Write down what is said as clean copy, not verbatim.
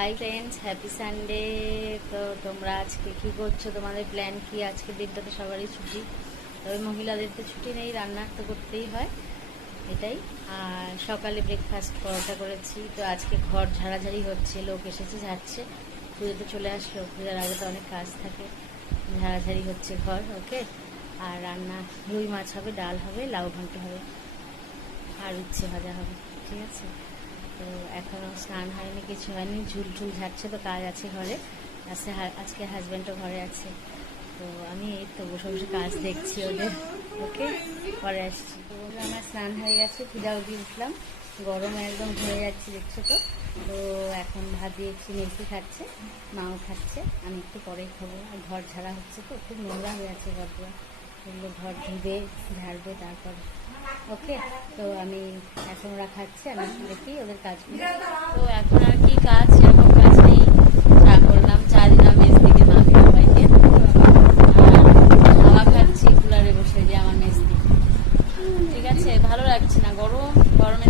Hi friends, happy Sunday. তো তোমরা আজকে কি করছো? তোমাদের প্ল্যান কি? আজকে দিনটা তো সবারই ছুটি, তবে মহিলাদের তো ছুটি নেই, রান্না তো করতেই হয়, এটাই। আর সকালে ব্রেকফাস্ট পরোটা করেছি। তো আজকে ঘর ঝাড়াঝাড়ি হচ্ছে, লোক এসেছে, ঝাড়ছে। পুজো তো চলে আসলো, পুজোর আগে তো অনেক কাজ থাকে। ঝাড়াঝাড়ি হচ্ছে ঘর, ওকে। আর রান্না রুই মাছ হবে, ডাল হবে, লাউ ঘন্ট হবে, আর উচ্ছে ভাজা হবে, ঠিক আছে। তো এখনও স্নান হয়নি, কিছু হয়নি, ঝুল ঝুল ঝাড়ছে, তো কাজ আছে ঘরে। আজকে হাজব্যান্ডও ঘরে আছে। তো আমি এই তো বসে বসে কাজ দেখছি ওদের, ওকে। পরে আসছি। তো আমার স্নান হয়ে গেছে, পূজাও দিয়ে উঠলাম, গরমে একদম হয়ে যাচ্ছে, দেখছো তো। তো এখন ভাত দিয়েছি, মেসি খাচ্ছে, মাও খাচ্ছে, আমি একটু পরেই খাবো। আর ঘর ঝাড়া হচ্ছে, তো খুব নোংরা হয়ে আছে ঘরগুলো, এগুলো ঘর ধুবে ঝাড়বে তারপর, ওকে। তো আমি এখন ওরা খাচ্ছে, আমি দেখি ওদের কাজগুলো। তো এখন আর কি কাজ, সেরকম কাজ নেই। চা করলাম, চা দিলাম মেস থেকে মাকে সবাইকে, আর হাওয়া খাচ্ছি কুলারে বসে, যে আমার মেস থেকে, ঠিক আছে। ভালো লাগছে না, গরমে